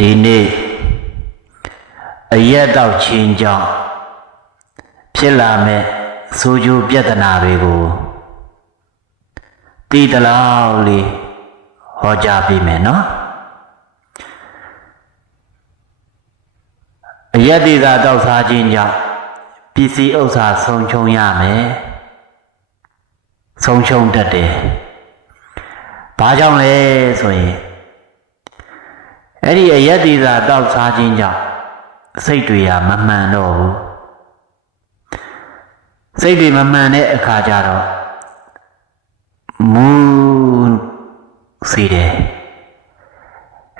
ဒီနေ့အရက်တော့ချင်းကြောင့်ဖြစ်လာမဲ့ဆိုးကျိုးပြဿနာတွေကိုတည်တလောက်လေးဟောကြားပေးမယ်နော်အရက်ဒေသာတောက်စားခြင်းကြောင့်ပစ္စည်းဥစ္စာဆုံးရှုံးရမယ်ဆုံးရှုံးတတ်တယ်ဘာကြောင့်လဲဆိုရင် အဲ့ဒီအယက်ဒီသာတောက်စားခြင်းကြောင့်စိတ်တွေဟာမမှန်တော့ဘူးစိတ်တွေမမှန်တဲ့အခါကျတော့မူးစီတယ်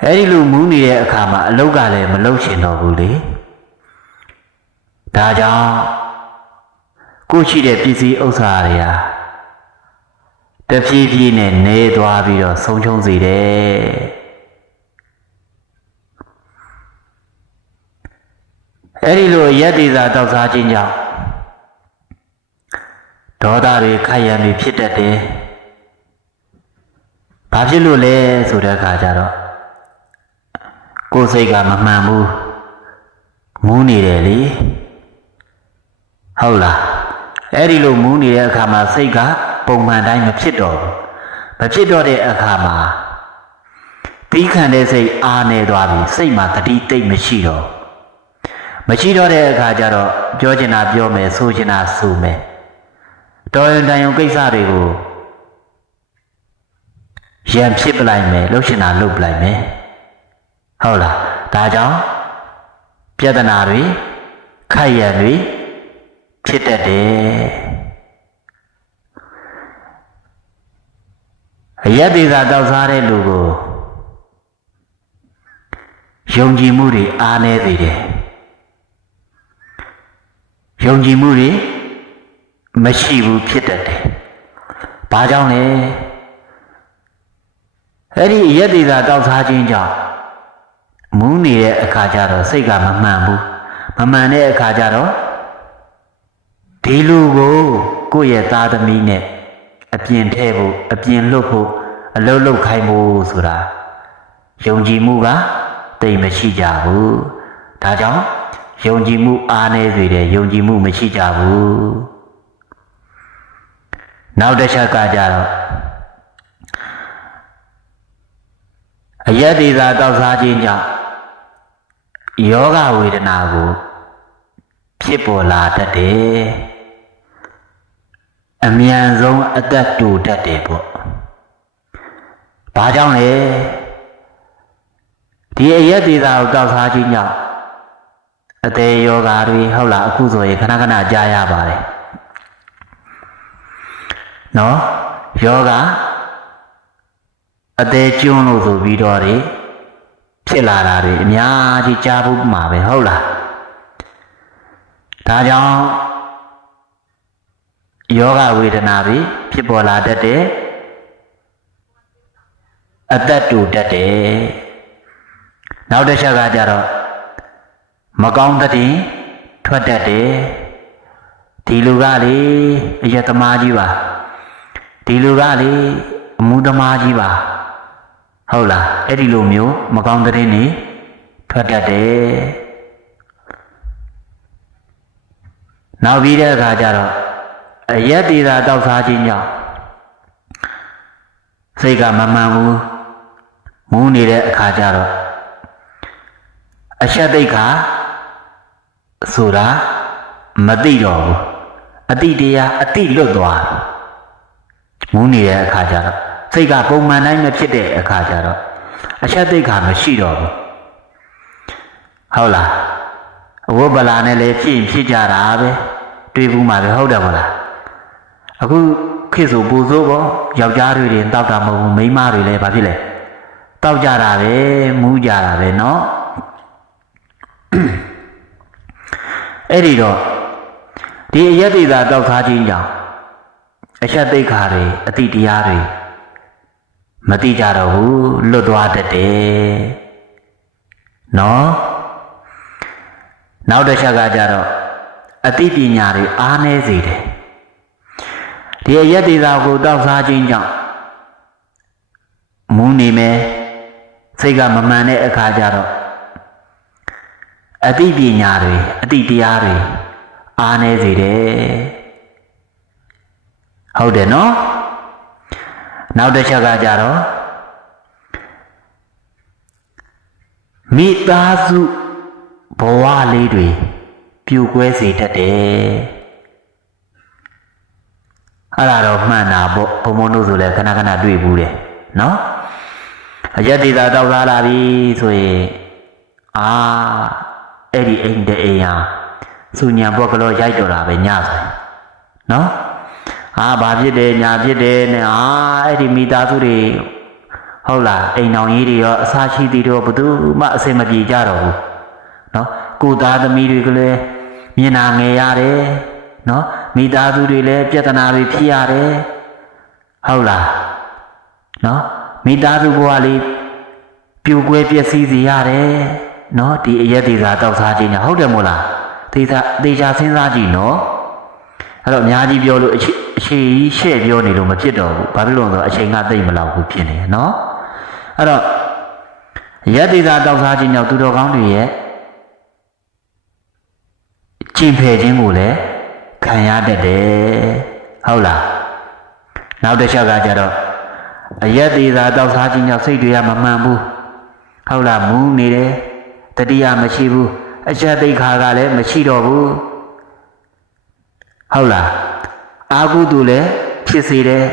အဲ့ဒီလိုမူးနေတဲ့အခါမှာအလုတ်ကလည်းမလုတ်ရှင်တော့ဘူးလေဒါကြောင့်ကိုယ်ရှိတဲ့ပစ္စည်းဥစ္စာတွေဟာတဖြည်းဖြည်းနဲ့နေသွားပြီးတော့ဆုံးရှုံးစေတယ် အဲ့ဒီလိုရက်ဒေသာတောက်စားခြင်းကြောင့်ဒေါသတွေခက်ရံတွေဖြစ်တတ်တယ်။ဘာဖြစ်လို့လဲဆိုတဲ့အခါကျတော့ကိုယ်စိတ်ကမမှန်ဘူးမူးနေတယ်လေဟုတ်လားအဲ့ဒီလိုမူးနေတဲ့အခါမှာစိတ်ကပုံမှန်တိုင်းမဖြစ်တော့ဘူးမဖြစ်တော့တဲ့အခါမှာပြီးခံတဲ့စိတ်အားနေသွားပြီစိတ်မှာတတိတိတ်မရှိတော့ဘူး မရှိတော့တဲ့အခါကျတော့ပြောချင်တာပြောမယ်ဆိုချင်တာဆိုမယ်တော်ရင်တန်ရုံကိစ္စတွေကိုရံဖြစ်ပလိုက်မယ်လှုပ်ရှင်တာလှုပ်ပလိုက်မယ်ဟုတ်လားဒါကြောင့်ပြဿနာတွေခိုက်ရံတွေဖြစ်တတ်တယ်အယက်ဒေသာတောက်စားတဲ့လူကိုယုံကြည်မှုတွေအားနည်းသေးတယ် ယုံကြည်မှုတွေမရှိဘူးဖြစ်တတ်တယ်။ဘာကြောင့်လဲ။အဲ့ဒီအရက်သေးတာတောက်စားခြင်းကြောင့်မူးနေတဲ့အခါကျတော့စိတ်ကမမှန်ဘူး။မမှန်တဲ့အခါကျတော့ဒီလူကိုကိုယ့်ရဲ့သားသမီးနဲ့အပြင်ထဲဖို့အပြင်လွတ်ဖို့အလုပ်လုပ်ခိုင်းဖို့ဆိုတာယုံကြည်မှုကတိတ်မရှိကြဘူး။ဒါကြောင့် ယုံကြည်မှုအားနည်းစေတယ်ယုံကြည်မှုမရှိကြဘူးနောက်တစ်ချက်ကကြတော့အယက်ဒေသာတောက်စားခြင်းကြောင့်ယောဂဝေဒနာကိုဖြစ်ပေါ်လာတတ်တယ်အမြန်ဆုံးအသက်တူတတ်တယ်ပေါ့ဘာကြောင့်လဲဒီအယက်ဒေသာကိုတောက်စားခြင်းကြောင့် အသေးယောဂါတွေဟုတ်လားအခုဆိုရင်ခဏခဏကြားရပါတယ်နော်ယောဂအသေးကျွန်းလို့ဆိုပြီးတော့တွေဖြစ်လာတာတွေအများကြီးကြားဖို့မှာပဲဟုတ်လားဒါကြောင့်ယောဂဝေဒနာတွေဖြစ်ပေါ်လာတတ်တယ်အသက်တူတတ်တယ်နောက်တစ်ချက်ကကြတော့ မကောင်းတဲ့တင်ထွက်တတ်တယ်ဒီလူကလေအယက်သမားကြီးပါဒီလူကလေအမှုသမားကြီးပါဟုတ်လားအဲ့ဒီလိုမျိုးမကောင်းတဲ့တင်နေထွက်တတ်တယ်နောက်ပြီးတဲ့အခါကျတော့အယက်သေးတာတောက်စားခြင်းကြောင့်စိတ်ကမမှန်ဘူးမူးနေတဲ့အခါကျတော့အရှက်တိတ်ခါ ဆိုတာမသိတော့ဘူးအတိတရားအတိလွတ်သွားမူးနေတဲ့အခါကျတော့စိတ်ကပုံမှန်တိုင်းမဖြစ်တဲ့အခါကျတော့အချက်သိက္ခာမရှိတော့ဘူးဟုတ်လားအဝတ်ပလာနဲ့လည်းဖြစ်ရင်ဖြစ်ကြတာပဲတွေးဘူးမှာပဲဟုတ်တယ်မလားအခုခေတ်ဆိုပူစိုးပေါ့ယောက်ျားတွေတင်တောက်တာမဟုတ်ဘူးမိန်းမတွေလည်းဘာဖြစ်လဲတောက်ကြတာပဲမူးကြတာပဲเนาะ အဲ့ဒီတော့ဒီအယက်ဒေသာတောက်စားခြင်းကြောင့်အချက်သိက္ခာတွေအတိတရားတွေမတိကြတော့ဘူးလွတ်သွားတတ်တယ်နော်နောက်တစ်ချက်ကကြတော့အတိပညာတွေအားနည်းစေတယ်ဒီအယက်ဒေသာကိုတောက်စားခြင်းကြောင့်မူးနေမယ်စိတ်ကမမှန်တဲ့အခါကျတော့ အသိပညာတွေအသိတရားတွေအားနည်းစေတယ်ဟုတ်တယ်နော်နောက်တစ်ချက်ကကြတော့မိသားစုဘဝလေးတွေပြိုကွဲစေတတ်တယ်အဲ့ဒါတော့မှန်တာပေါ့ဘုံဘုံတို့ဆိုလည်းခဏခဏတွေ့ဘူးတယ်နော်အရက်ဒေတာတောက်လာလာပြီဆိုရင်အာ အဲ့ဒီအိမ်တဲ့အိမ်ဟာစူညာဘော့ကလေးရိုက်တော်တာပဲညဆိုရင်နော်အာဘာဖြစ်တယ်ညာဖြစ်တယ်နဲ့အာအဲ့ဒီမိသားစုတွေဟုတ်လားအိမ်တော်ကြီးတွေရောအစားရှိသေးတော့ဘယ်သူမှအစင်မပြေကြတော့ဘူးနော်ကိုသားသမီးတွေကလည်းမျက်နာငယ်ရတယ်နော်မိသားစုတွေလည်းပြဿနာတွေဖြစ်ရတယ်ဟုတ်လားနော်မိသားစုဘဝလေးပြိုကွဲပျက်စီးစေရတယ် နော်ဒီအရက်ဒေသာတောက်စားခြင်းညာဟုတ်တယ်မို့လားဒေသာဒေချာစဉ်းစားကြည့်နော်အဲ့တော့အများကြီးပြောလို့အခြေအခြေကြီးရှေ့ပြောနေလို့မဖြစ်တော့ဘူးဘာဖြစ်လို့လဲဆိုတော့အချိန်ကသိမ့်မလောက်ဘူးဖြစ်နေနော်အဲ့တော့ရက်ဒေသာတောက်စားခြင်းကြောင့်သူတော်ကောင်းတွေရဲ့ကျင်ဖယ်ခြင်းကိုလည်းခံရတတ်တယ်ဟုတ်လားနောက်တစ်ချက်ကကြတော့အရက်သေးသာတောက်စားခြင်းကြောင့်စိတ်တွေကမမှန်ဘူးဟုတ်လားမူးနေတယ် တတိယမရှိဘူးအချက်သိက္ခာကလည်းမရှိတော့ဘူးဟုတ်လားအာဟုတုလည်းဖြစ်စေတယ်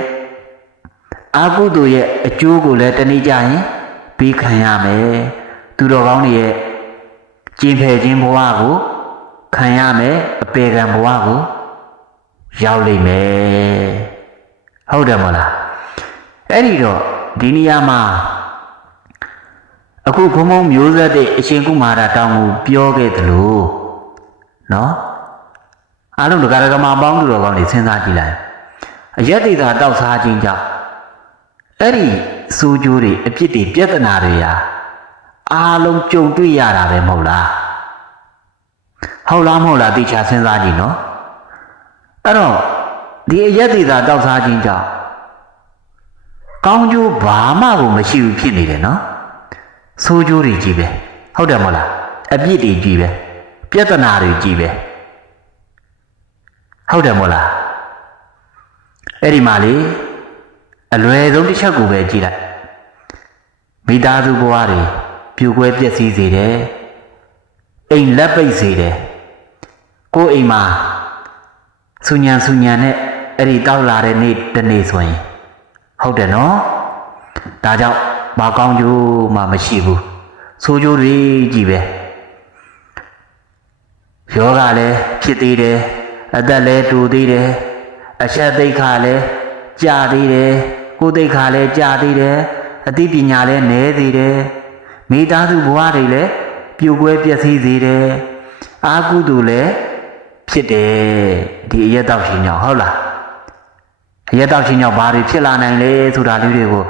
အာဟုတုရဲ့အကျိုးကိုလည်းတနည်းကြရင်ပြီးခံရမယ်သူတော်ကောင်းတွေရဲ့ကျင်ဖယ်ခြင်းဘဝကိုခံရမယ်အပေကံဘဝကိုရောက်လိမ့်မယ်ဟုတ်တယ်မဟုတ်လားအဲ့ဒီတော့ဒီနေရာမှာ အခုဘုံဘုံမျိုးဆက်တဲ့အရှင်ကုမာရတောင်ကိုပြောခဲ့သလိုနော်အားလုံးဒကာဒကမာပေါင်းသူတော်ကောင်းတွေစဉ်းစားကြည့်လိုက်အရက်ဒေတာတောက်စားခြင်းကြောင့်အဲ့ဒီစူးကြိုးတွေအပြစ်တွေပြဿနာတွေဟာအားလုံးကြုံတွေ့ရတာပဲမဟုတ်လားဟုတ်လားမဟုတ်လားသိချာစဉ်းစားကြည့်နော်အဲ့တော့ဒီအရက်ဒေတာတောက်စားခြင်းကြောင့်ကောင်းကျိုးဘာမှကိုမရှိဘူးဖြစ်နေတယ်နော် ဆိုးကျိုးတွေကြီးပဲဟုတ်တယ်မဟုတ်လားအပြစ်တွေကြီးပဲပြဿနာတွေကြီးပဲဟုတ်တယ်မဟုတ်လားအဲ့ဒီမှာလေအလွယ်ဆုံးတစ်ချက်ကိုပဲကြည့်လိုက်မိသားစုဘဝတွေပြိုကွဲပျက်စီးစေတယ်အိမ်လက်ပိတ်စေတယ်ကိုယ်အိမ်မှာဆူညံဆူညံနဲ့အဲ့ဒီတောက်လာတဲ့နေ့တစ်နေ့ဆိုရင်ဟုတ်တယ်နော်ဒါကြောင့် ဘာကောင်းကျိုးမှမရှိဘူးဆိုးကျိုးတွေကြီးပဲယောဂလည်းဖြစ်သေးတယ်အသက်လည်းတူသေးတယ်အချက်သိက္ခာလည်းကြာသေးတယ်ကိုယ်သိက္ခာလည်းကြာသေးတယ်အသိပညာလည်းနည်းသေးတယ်မိသားစုဘဝတွေလည်းပြိုကွဲပျက်စီးစေတယ်အာကုသိုလ်လည်းဖြစ်တယ်ဒီအရက်တောက်ရှင်ကြောင့်ဟုတ်လားအရက်တောက်ရှင်ကြောင့်ဘာတွေဖြစ်လာနိုင်လဲဆိုတာလေးတွေကို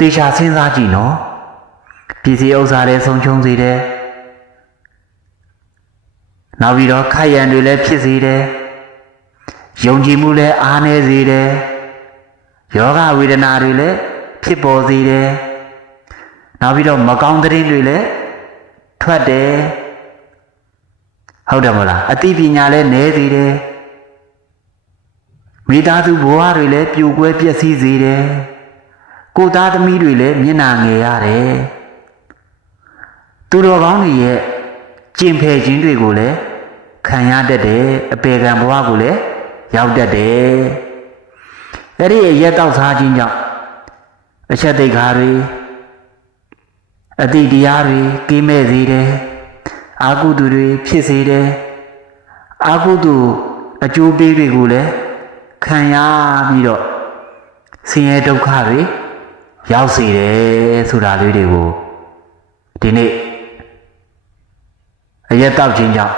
တေချာစဉ်းစားကြည့်နော်ပစ္စည်းဥစ္စာတွေဆုံးရှုံးစေတယ်နောက်ပြီးတော့ခိုက်ရန်တွေလည်းဖြစ်စေတယ်ယုံကြည်မှုလည်းအားနည်းစေတယ်ယောဂဝေဒနာတွေလည်းဖြစ်ပေါ်စေတယ်နောက်ပြီးတော့မကောင်းတဲ့တွေလည်းထွက်တယ်ဟုတ်တယ်မလားအသိပညာလည်းနည်းစေတယ်မိသားစုဘဝတွေလည်းပြိုကွဲပျက်စီးစေတယ် ကိုသားသမီးတွေလည်းမျက်နာငယ်ရတယ်သူတော်ကောင်းတွေရဲ့ကျင်ဖယ်ခြင်းတွေကိုလည်းခံရတတ်တယ်အပေကံဘဝကိုလည်းရောက်တတ်တယ်အဲ့ဒီရက်တော့စားခြင်းကြောင့်အချက်သိက္ခာတွေအတိတရားတွေကင်းမဲ့စေတယ်အာကုသူတွေဖြစ်စေတယ်အာကုသူအကျိုးပေးတွေကိုလည်းခံရပြီးတော့ဆင်းရဲဒုက္ခတွေ ရောက်စေတယ်ဆိုတာလေးတွေကိုဒီနေ့အရက်တောက်ခြင်းကြောင့်